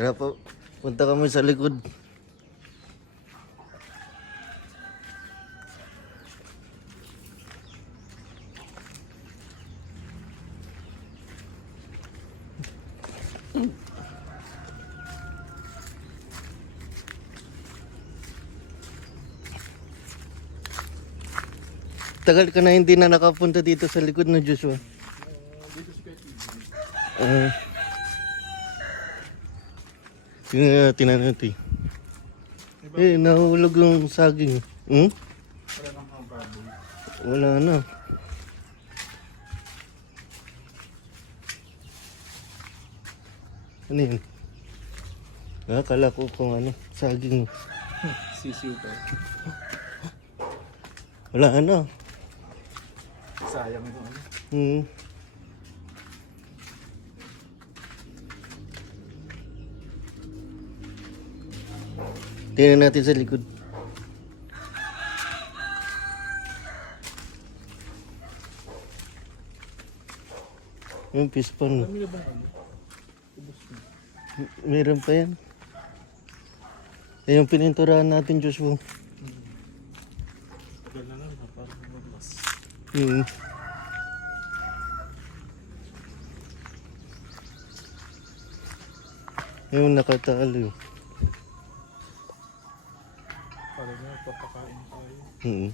Tara po, punta kami sa likod. Tagal ka na hindi na nakapunta dito sa likod ng Joshua. Dito si Kuya TV. Tingnan natin. Nahulog yung saging. Wala kang mga baboy. Wala na. Ano yun? Akala ko kung ano, saging. Sisiw ka. Wala na. Sayang ito. Hmm. Tingnan natin sa likod. Yung pispan. Dami na bang ano? Ubus na. Meron pa yan. Yung pininturahan natin, Joshua. Tagal na lang, parang mablas. Hmm. Yung nakatalo. Parang nga, papakain tayo.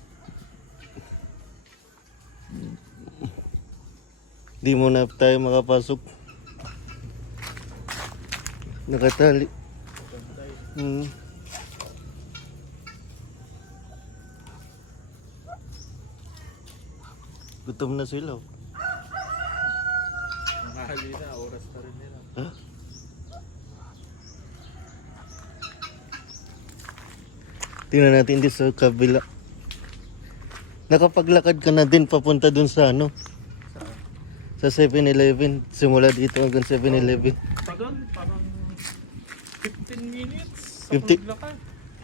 Di mo na tayo makapasok. Nakatali. Pagkantay. Gutom na sila. Mga halina, oras pa rin nila. Huh? Tingnan natin dito sa kabila. Nakapaglakad ka na din papunta dun sa ano? Saan? Sa 7-Eleven. Simula dito hanggang 7-Eleven. Tagal, parang 15 minutes sa 50? paglakad.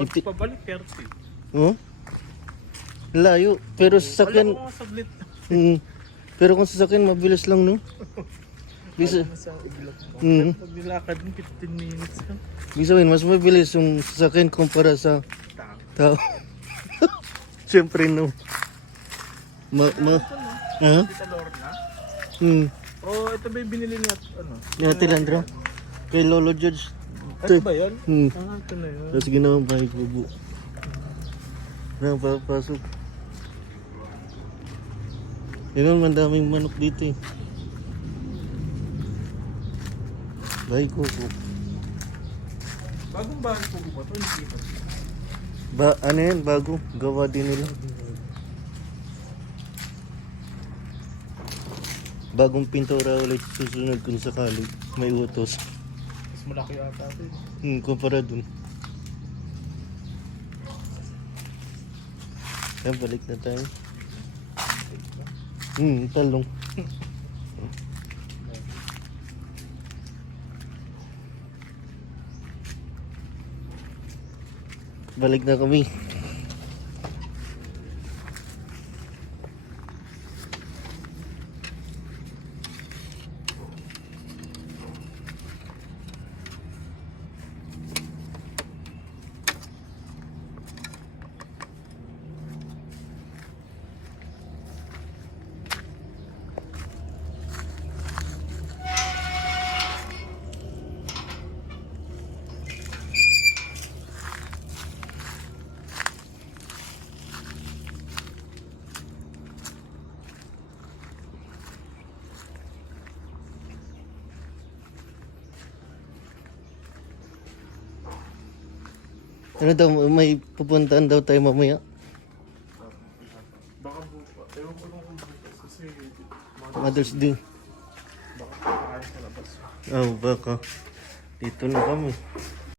50? Pagpabalik, 30. Oh? Layo. Pero sasakyan... Wala ko saglit. Pero kung sasakyan, mabilis lang, no? Bisa... Wala na sa iglap mo. Pag nilakad mo, 15 minutes lang. Bisa mas mabilis yung sasakyan kumpara sa Tao. tao. Siyempre, no. Ito no? Ha? Tita Lorna. Oh, Ito ba yung binili niya? Ano? ni Ate Landra. Kay Lolo George. Ito ba yun? Hmm. Ito na yun. Tapos ginawa bahay bubo. Napapasok. Yun naman, daming manok dito eh. Bahay kubo. Bagong bahay po ba ito? Hindi pa. Ano yan? Bago. Gawa din nila. Bagong pintura ulit susunod kung sakali. May utos. Mas malaki ata ito. Kumpara dun. Yan, balik na tayo. Talong. Balik na kami. Ano daw, may pupuntaan daw tayo mamaya. Baka buka. Ewan ko lang kung bukas. Kasi Mother's Day. baka kakain sa labas. Oh, baka. Dito na kami.